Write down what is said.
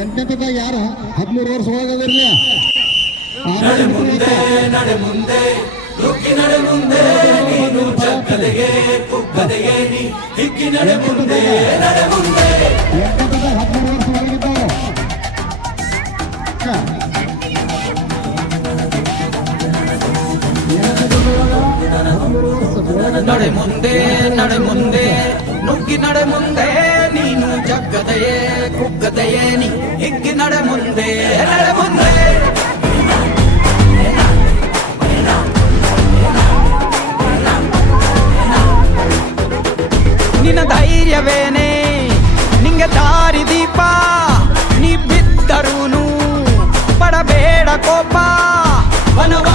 ಎಂಟನೇದಾಗ ಯಾರು 13 ವರ್ಷ ಒಳಗದಿರ್ಲಿ ನಡೆ ಮುಂದೆ ನಡೆ ಮುಂದೆ ನುಗ್ಗಿ ನಡೆ ಮುಂದೆ ನೀನು ಜಗ್ಗದೆಗೆ ಕುಗ್ಗದೆಗೆ ನೀ ಹಿಗ್ಗಿ ನಡೆ ಮುಂದೆ ನಡೆ ಮುಂದೆ ಎಂಟನೇದಾಗ 13 ವರ್ಷ ಒಳಗಿದ್ದವರು ನಡೆ ಮುಂದೆ ನಡೆ ಮುಂದೆ ನುಗ್ಗಿ ನಡೆ ಮುಂದೆ ನೀನು ಜಗ್ಗದೆಯೇ ಕುಗ್ಗದೆಯೇ ನೀ ಹಿಗ್ಗಿ ನಡೆ ಮುಂದೆ ನಡೆ ಮುಂದೆ ನಿನ್ನ ಧೈರ್ಯವೇನೆ ನಿಂಗೆ ದಾರಿ ದೀಪ ನೀ ಬಿದ್ದರೂನು ಪಡಬೇಡ ಕೋಪ ವನವ